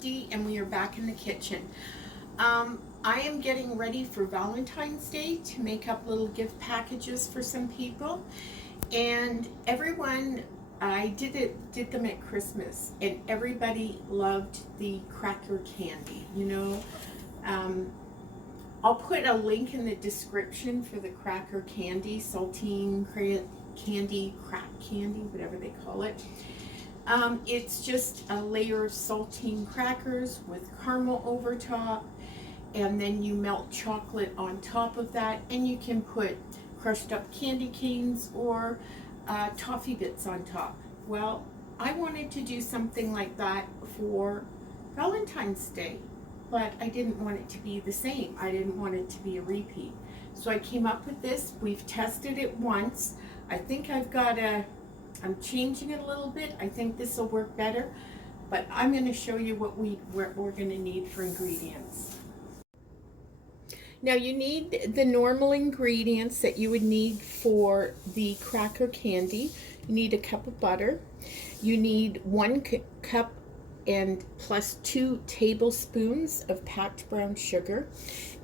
Dee, and we are back in the kitchen. I am getting ready for Valentine's Day to make up little gift packages for some people, and everyone, I did them at Christmas, and everybody loved the cracker candy. I'll put a link in the description for the cracker candy, saltine candy, crack candy, whatever they call it. It's just a layer of saltine crackers with caramel over top, and then you melt chocolate on top of that, and you can put crushed up candy canes or toffee bits on top. Well, I wanted to do something like that for Valentine's Day, but I didn't want it to be the same. I didn't want it to be a repeat. So I came up with this. We've tested it once. I think I'm changing it a little bit. I think this will work better, but I'm going to show you what we're going to need for ingredients. Now you need the normal ingredients that you would need for the cracker candy. You need a cup of butter. You need 1 cup and plus 2 tablespoons of packed brown sugar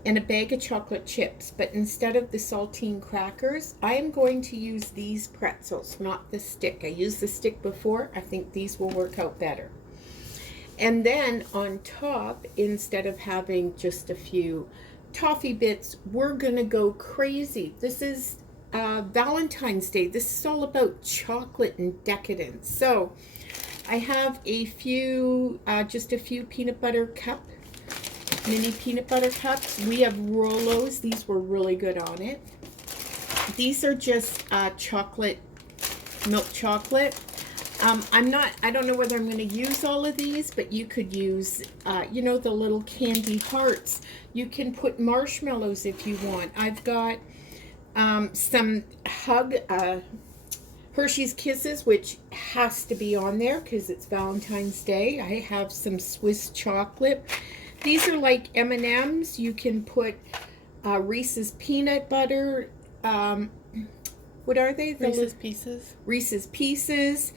and a bag of chocolate chips. But instead of the saltine crackers, I am going to use these pretzels, not the stick. I used the stick before. I think these will work out better. And then on top, instead of having just a few toffee bits, we're gonna go crazy. This is Valentine's Day. This is all about chocolate and decadence. So I have a few, just a few peanut butter mini peanut butter cups. We have Rolos. These were really good on it. These are just chocolate, milk chocolate. I don't know whether I'm going to use all of these, but you could use, the little candy hearts. You can put marshmallows if you want. I've got some Hershey's Kisses, which has to be on there because it's Valentine's Day. I have some Swiss chocolate. These are like M&Ms. You can put Reese's peanut butter. What are they? Reese's Pieces. Reese's Pieces.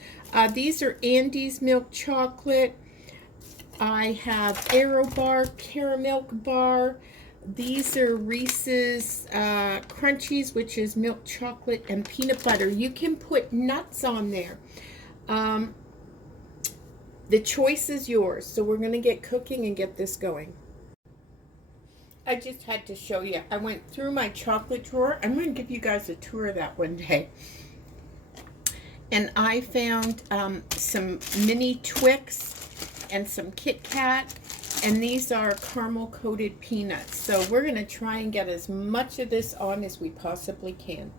These are Andes milk chocolate. I have Aerobar caramel bar. These are Reese's Crunchies, which is milk chocolate and peanut butter. You can put nuts on there. The choice is yours. So we're going to get cooking and get this going. I just had to show you. I went through my chocolate drawer. I'm going to give you guys a tour of that one day. And I found some mini Twix and some Kit Kat. And these are caramel coated peanuts. So we're going to try and get as much of this on as we possibly can.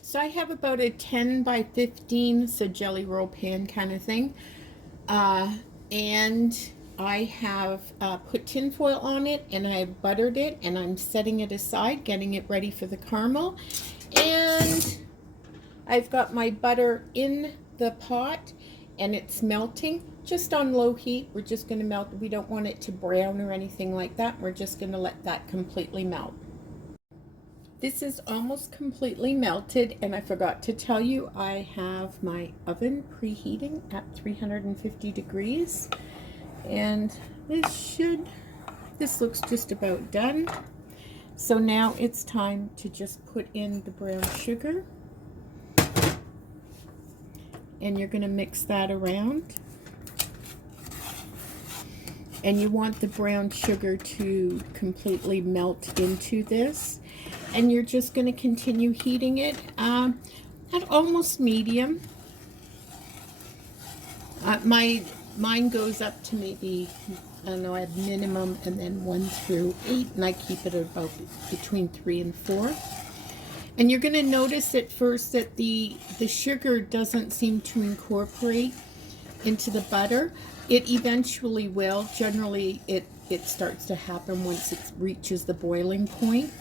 So I have about a 10 by 15, so jelly roll pan kind of thing. And I have put tin foil on it, and I have buttered it, and I'm setting it aside, getting it ready for the caramel. And I've got my butter in the pot, and it's melting just on low heat. We're just going to melt. We don't want it to brown or anything like that. We're just going to let that completely melt. This is almost completely melted, and I forgot to tell you, I have my oven preheating at 350 degrees. And this looks just about done. So now it's time to just put in the brown sugar. And you're going to mix that around. And you want the brown sugar to completely melt into this. And you're just going to continue heating it at almost medium. Mine goes up to maybe, I don't know, I have minimum and then 1 through 8, and I keep it about between 3 and 4. And you're going to notice at first that the sugar doesn't seem to incorporate into the butter. It eventually will. Generally, it starts to happen once it reaches the boiling point,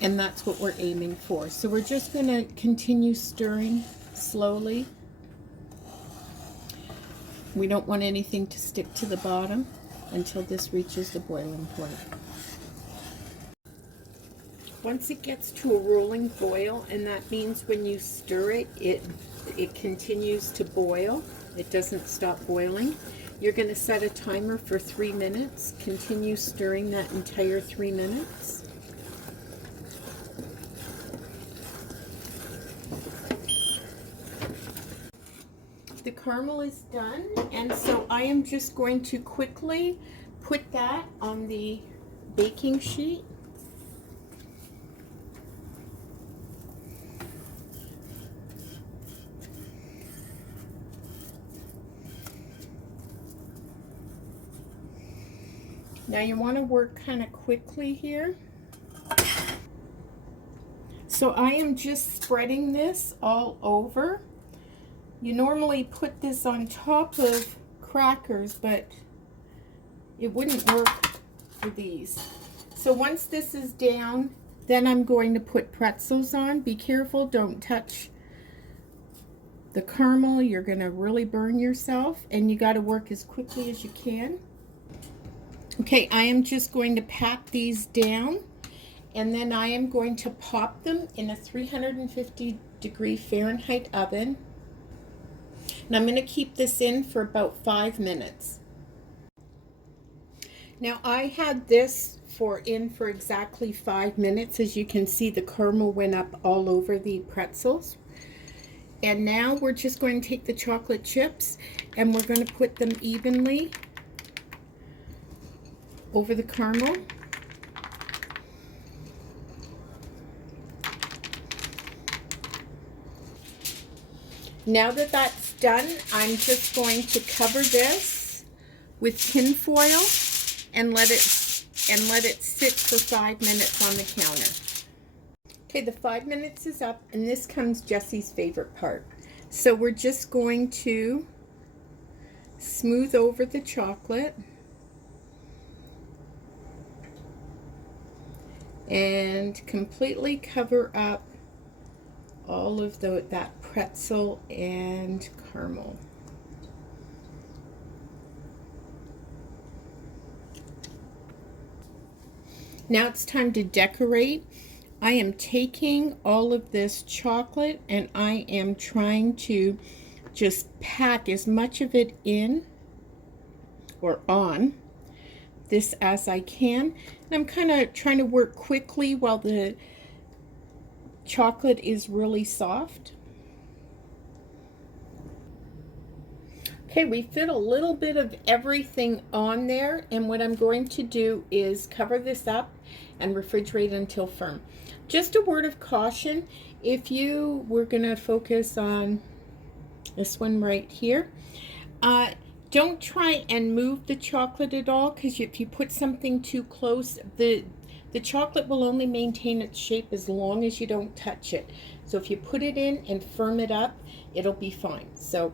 and that's what we're aiming for. So we're just going to continue stirring slowly. We don't want anything to stick to the bottom until this reaches the boiling point. Once it gets to a rolling boil, and that means when you stir it, it continues to boil. It doesn't stop boiling. You're going to set a timer for 3 minutes. Continue stirring that entire 3 minutes. The caramel is done, and so I am just going to quickly put that on the baking sheet. Now you want to work kind of quickly here. So I am just spreading this all over. You normally put this on top of crackers, but it wouldn't work for these. So once this is down, then I'm going to put pretzels on. Be careful, don't touch the caramel. You're going to really burn yourself, and you got to work as quickly as you can. Okay, I am just going to pat these down, and then I am going to pop them in a 350-degree Fahrenheit oven. And I'm going to keep this in for about 5 minutes. Now I had this for exactly 5 minutes. As you can see, the caramel went up all over the pretzels. And now we're just going to take the chocolate chips and we're going to put them evenly over the caramel. Now that that's done, I'm just going to cover this with tin foil and let it sit for 5 minutes on the counter. Okay, the 5 minutes is up, and this comes Jessie's favorite part. So we're just going to smooth over the chocolate and completely cover up all of that pretzel and caramel. Now it's time to decorate. I am taking all of this chocolate and I am trying to just pack as much of it in or on this as I can. And I'm kind of trying to work quickly while the chocolate is really soft. Okay, we fit a little bit of everything on there, and what I'm going to do is cover this up and refrigerate until firm. Just a word of caution, if you were going to focus on this one right here, don't try and move the chocolate at all, because if you put something too close, the chocolate will only maintain its shape as long as you don't touch it. So if you put it in and firm it up, it'll be fine. So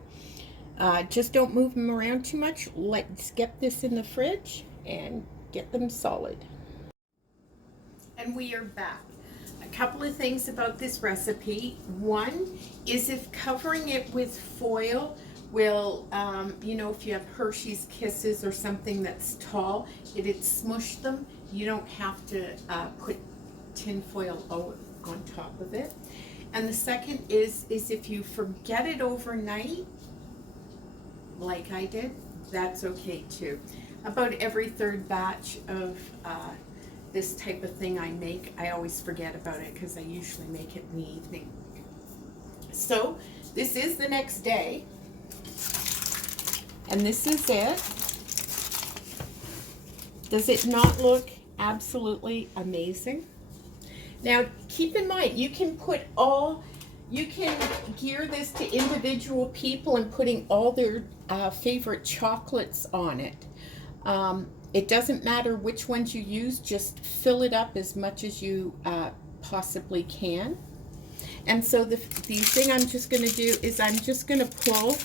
just don't move them around too much. Let's get this in the fridge and get them solid. And we are back. A couple of things about this recipe. One is if covering it with foil will, you know, if you have Hershey's Kisses or something that's tall, it'd smush them. You don't have to put tin foil on top of it. And the second is if you forget it overnight, like I did, that's okay too. About every third batch of this type of thing I make, I always forget about it because I usually make it in the evening. So this is the next day, and this is it. Does it not look absolutely amazing? Now keep in mind, you can gear this to individual people and putting all their favorite chocolates on it. It doesn't matter which ones you use, just fill it up as much as you possibly can. And so the thing I'm just going to do is I'm just going to pull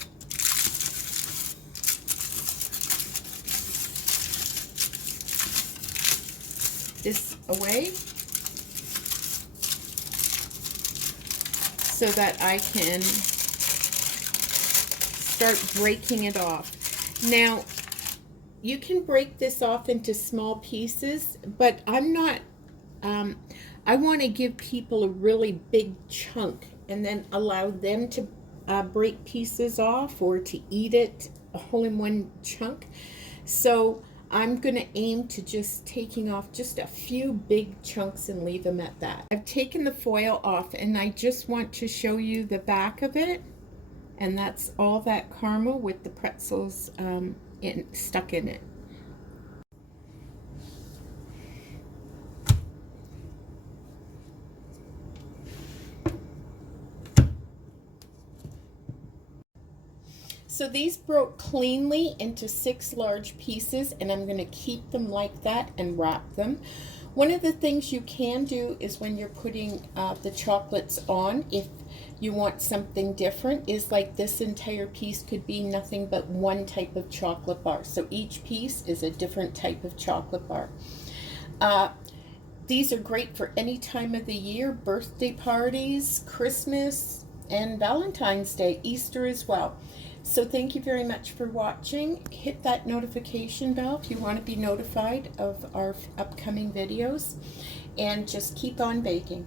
this away so that I can start breaking it off. Now, you can break this off into small pieces, but I'm not, I want to give people a really big chunk and then allow them to break pieces off or to eat it a hole-in-one chunk. So I'm going to aim to just taking off just a few big chunks and leave them at that. I've taken the foil off and I just want to show you the back of it. And that's all that caramel with the pretzels stuck in it. So these broke cleanly into 6 large pieces, and I'm going to keep them like that and wrap them. One of the things you can do is when you're putting the chocolates on, if you want something different, is like this entire piece could be nothing but one type of chocolate bar. So each piece is a different type of chocolate bar. These are great for any time of the year, birthday parties, Christmas, and Valentine's Day, Easter as well. So thank you very much for watching. Hit that notification bell if you want to be notified of our upcoming videos, and just keep on baking.